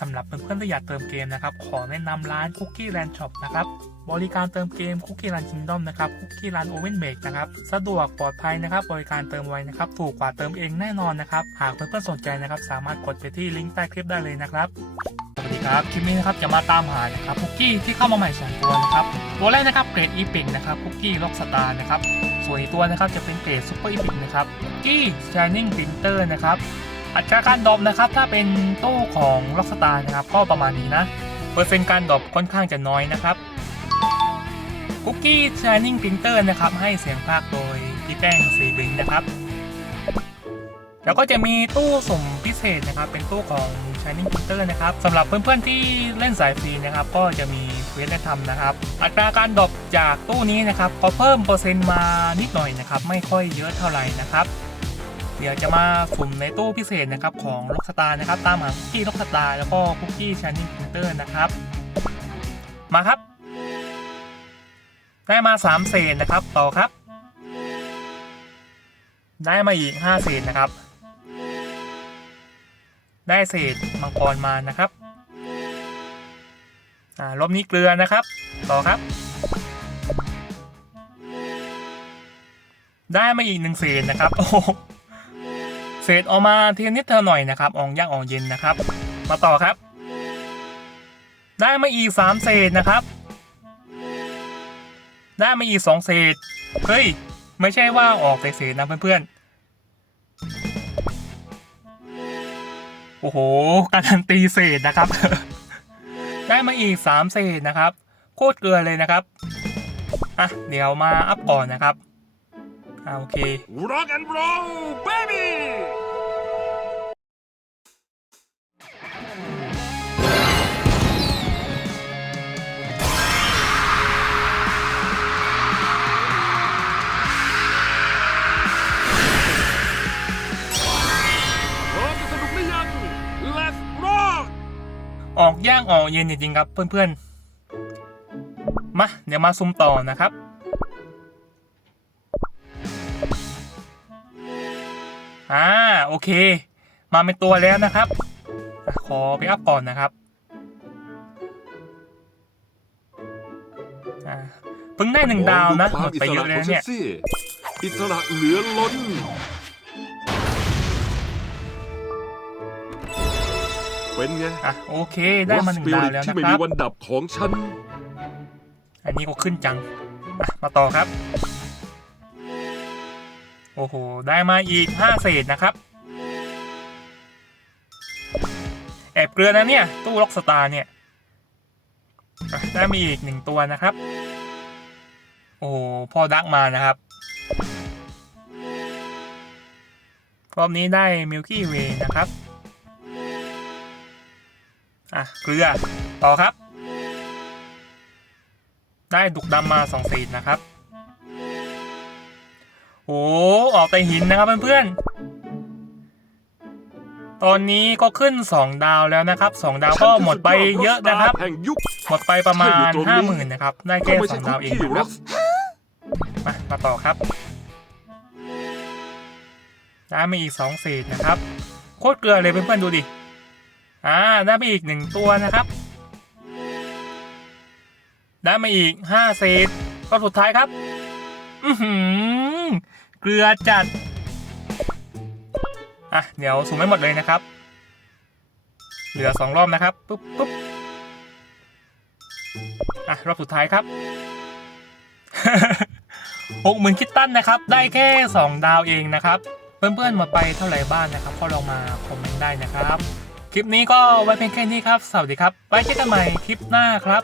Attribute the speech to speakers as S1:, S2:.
S1: สำหรับเพื่อนๆที่อยากเติมเกมนะครับ ขอแนะนำร้าน Cookie Land Shop นะครับ บริการเติมเกม Cookie Land Kingdom นะครับ Cookie Land Oven Bake นะครับ สะดวกปลอดภัยนะครับ บริการเติมไวนะครับ ถูกกว่าเติมเองแน่นอนนะครับ หากเพื่อนๆสนใจนะครับ สามารถกดไปที่ลิงก์ใต้คลิปได้เลยนะครับ สวัสดีครับ คลิปนี้นะครับจะมาตามหานะครับคุกกี้ที่เข้ามาใหม่2ตัวนะครับ ตัวแรกนะครับเกรดอีพิกนะครับ คุกกี้ล็อกสตาร์นะครับ ส่วนอีกตัวนะครับจะเป็นเกรดซูเปอร์อีพิกนะครับ คุกกี้ชายนิ่งพินเตอร์นะครับ อัตราการดรอปนะครับ ถ้าเป็นตู้ของล็อกสตาร์นะครับ ก็ประมาณนี้นะ เปอร์เซ็นต์การดรอปค่อนข้างจะน้อยนะครับคุกกี้ชายนิ่งพินเตอร์นะครับ ให้เสียงภาคโดยพี่แป้งสีบิงนะครับ แล้วก็จะมีตู้สุ่มพิเศษนะครับ เป็นตู้ของ Shining Printer นะครับสำหรับเพื่อนๆที่เล่นสายฟรีนะครับ ก็จะมีเวสให้ทำนะครับ อัตราการดรอปจากตู้นี้นะครับก็เพิ่มเปอร์เซ็นต์มานิดหน่อยนะครับ ไม่ค่อยเยอะเท่าไหร่นะครับ เดี๋ยวจะมาสุ่มในตู้พิเศษนะครับของล็อกสตาร์นะครับ ตามหาคุกกี้ล็อกสตาร์แล้วก็คุกกี้ Shining Printer นะครับ มาครับ ได้มา 3 เศษนะครับ ต่อครับ ได้มาอีก 5 เศษนะครับ ได้เศษมังกรมานะครับอ่ารอบนี้เกลือนะครับ ต่อครับ ได้มาอีกหนึ่งเศษนะครับโอ้ เศษออกมาทีนิดเท่าหน่อยนะครับอองยากอองเย็นนะครับ มาต่อครับ ได้มาอีกสามเศษนะครับ ได้มาอีกสองเศษเฮ้ยไม่ใช่ว่าออกแต่เศษนะเพื่อนๆโอ้โหการันตีเศษนะครับ ได้มาอีก3เศษนะครับ โคตรเกลือเลยนะครับอะเดี๋ยวมาอัพก่อนนะครับ อ่าโอเค
S2: Rock and roll baby พร้อมจะสนุกหรือยัง Let's rock
S1: ออกย่างออกเย็นจริงๆครับเพื่อนๆ มา เดี๋ยวมาซุ่มต่อนะครับ อ่าโอเค มาเป็นตัวแล้วนะครับอะขอไปอัพก่อนนะครับอ่าเพิ่งได้หนึ่งดาวนะ
S2: ข
S1: ห
S2: อ
S1: ม
S2: ดู
S1: ดไปเยอะ
S2: ค
S1: เล
S2: วาม
S1: ย
S2: อิสระของฉั
S1: เนี่ย
S2: นสิอิสระเหลือล้นเป็นไง
S1: อะโอเคได้มาหนึ่ง
S2: Lost
S1: ดาว
S2: Spirit
S1: แล้ว
S2: ที่
S1: นะ
S2: ไม่
S1: ค
S2: มี
S1: รับ
S2: วันดับของฉัน
S1: อันนี้ก็ขึ้นจังอะมาต่อครับโอ้โห ได้มาอีก 5 เศษนะครับ แอบเกลือนะเนี่ย ตู้ล็อกสตาร์เนี่ย ได้มาอีกหนึ่งตัวนะครับ โอ้โห พ่อดักมานะครับ รอบนี้ได้มิลกี้เวย์นะครับ อะ เกลือ ต่อครับ ได้ดุกดำมาสองเศษนะครับ โอ้ออกแต่หินนะครับเพื่อนๆ ตอนนี้ก็ขึ้น 2 ดาวแล้วนะครับ 2 ดาวก็หมดไปเยอะนะครับ
S2: แห่งยุค
S1: หมดไปประมาณ
S2: ใช่อยู่ตรงนี้
S1: ห้าหมื่นนะครับ ได้แค่
S2: ไม่
S1: ส
S2: ใช่
S1: อง
S2: คุ
S1: ดากวเอง
S2: กี้
S1: นะค
S2: ร็
S1: รั
S2: อบก
S1: มามาต่อครับ ได้มาอีกสองเศษนะครับ โคตรเกลือเลยเพื่อนๆดูดิ อ่าได้มาอีกหนึ่งตัวนะครับ ได้มาอีกห้าเศษก็สุดท้ายครับ อือหือเกลือจัด อะ เดี๋ยวสุ่มให้หมดเลยนะครับ เหลือสองรอบนะครับ ปุ๊บปุ๊บอะ รอบสุดท้ายครับหกหมื่นคิตตันนะครับ ได้แค่ 2 ดาวเองนะครับ เพื่อนๆหมดไปเท่าไหร่บ้างนะครับ ก็ลองมาคอมเมนต์ได้นะครับ คลิปนี้ก็ไว้เพียงแค่นี้ครับ สวัสดีครับ ไว้เจอกันใหม่คลิปหน้าครับ